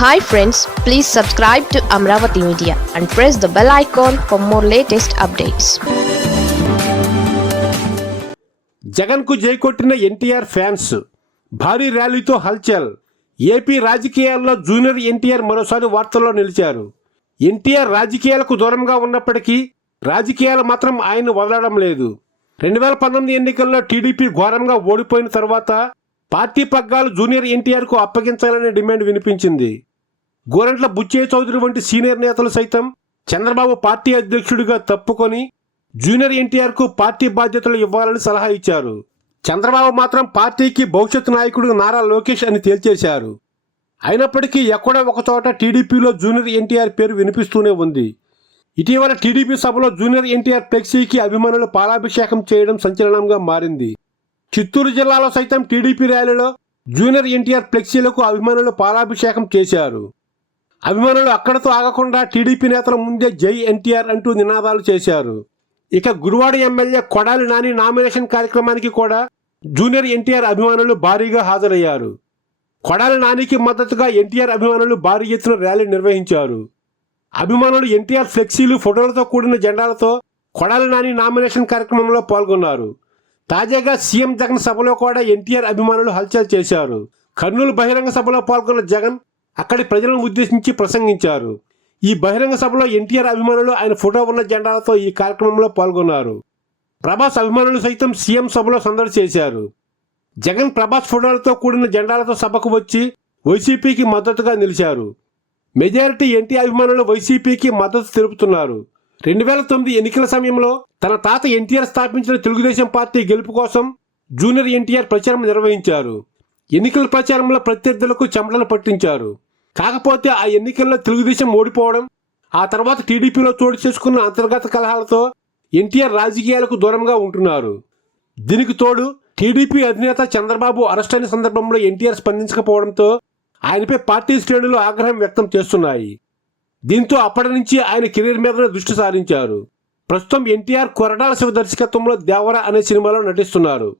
Hi friends please subscribe to Amaravati media and press the bell icon for more latest updates జగన్కు జైకొట్టిన NTR fans భారీ ర్యాలీతో హల్చల్. AP రాజకీయాల్లో junior NTR మరోసారి వార్తల్లో నిలిచారు. ఎన్టీఆర్ రాజకీయాలకు దూరంగా ఉన్నప్పటికీ రాజకీయాలు మాత్రం ఆయన వదలడం లేదు. రెండు వేల పంతొమ్మిది ఎన్నికల్లో టీడీపీ ఘోరంగా ఓడిపోయిన తర్వాత పార్టీ పగ్గాలు జూనియర్ ఎన్టీఆర్కు అప్పగించాలనే డిమాండ్ వినిపించింది. గోరంట్ల బుచ్చయ్య చౌదరి వంటి సీనియర్ నేతలు సైతం చంద్రబాబు పార్టీ అధ్యక్షుడిగా తప్పుకొని జూనియర్ ఎన్టీఆర్కు పార్టీ బాధ్యతలు ఇవ్వాలని సలహా ఇచ్చారు. చంద్రబాబు మాత్రం పార్టీకి భవిష్యత్ నాయకుడు నారా లోకేష్ అని తేల్చేశారు. అయినప్పటికీ ఎక్కడో ఒక చోట టీడీపీలో జూనియర్ ఎన్టీఆర్ పేరు వినిపిస్తూనే ఉంది. ఇటీవల టీడీపీ సభలో జూనియర్ ఎన్టీఆర్ ఫ్లెక్సీకి అభిమానులు పాలాభిషేకం చేయడం సంచలనంగా మారింది. చిత్తూరు జిల్లాలో సైతం టీడీపీ ర్యాలీలో జూనియర్ ఎన్టీఆర్ ఫ్లెక్సీలకు అభిమానులు పాలాభిషేకం చేశారు. అభిమానులు అక్కడతో ఆగకుండా టీడీపీ నేతల ముందే జై ఎన్టీఆర్ అంటూ నినాదాలు చేశారు. ఇక గురువాడ ఎమ్మెల్యే కొడాలి నాని నామినేషన్ కార్యక్రమానికి కూడా జూనియర్ ఎన్టీఆర్ అభిమానులు భారీగా హాజరయ్యారు. కొడాలి నానికి మద్దతుగా ఎన్టీఆర్ అభిమానులు భారీ ఎత్తున ర్యాలీ నిర్వహించారు. అభిమానులు ఎన్టీఆర్ ఫ్లెక్సీలు ఫోటోలతో కూడిన జెండాలతో కొడాలి నాని నామినేషన్ కార్యక్రమంలో పాల్గొన్నారు. తాజాగా సీఎం జగన్ సభలో కూడా ఎన్టీఆర్ అభిమానులు హల్చల్ చేశారు. కర్నూలు బహిరంగ సభలో పాల్గొన్న జగన్ అక్కడి ప్రజలను ఉద్దేశించి ప్రసంగించారు. ఈ బహిరంగ సభలో ఎన్టీఆర్ అభిమానులు ఆయన ఫోటో ఉన్న జెండాలతో ఈ కార్యక్రమంలో పాల్గొన్నారు. ప్రభాస్ అభిమానులు సైతం సీఎం సభలో సందడి చేశారు. జగన్ ప్రభాస్ ఫోటోలతో కూడిన జెండాలతో సభకు వచ్చి వైసీపీకి మద్దతుగా నిలిచారు. మెజారిటీ ఎన్టీ అభిమానులు వైసీపీకి మద్దతు తెలుపుతున్నారు. రెండు వేల తొమ్మిది ఎన్నికల సమయంలో తన తాత ఎన్టీఆర్ స్థాపించిన తెలుగుదేశం పార్టీ గెలుపు కోసం జూనియర్ ఎన్టీఆర్ ప్రచారం నిర్వహించారు. ఎన్నికల ప్రచారంలో ప్రత్యర్థులకు చెమటలు పట్టించారు. కాకపోతే ఆ ఎన్నికల్లో తెలుగుదేశం ఓడిపోవడం ఆ తర్వాత టీడీపీలో చోటు చేసుకున్న అంతర్గత కలహాలతో ఎన్టీఆర్ రాజకీయాలకు దూరంగా ఉంటున్నారు. దీనికి తోడు టీడీపీ అధినేత చంద్రబాబు అరెస్ట్ అయిన సందర్భంలో ఎన్టీఆర్ స్పందించకపోవడంతో ఆయనపై పార్టీ శ్రేణులు ఆగ్రహం వ్యక్తం చేస్తున్నాయి. దీంతో అప్పటి నుంచి ఆయన కెరీర్ మీదనే దృష్టి సారించారు. ప్రస్తుతం ఎన్టీఆర్ కొరడాల శివ దర్శకత్వంలో దేవర అనే సినిమాలో నటిస్తున్నారు.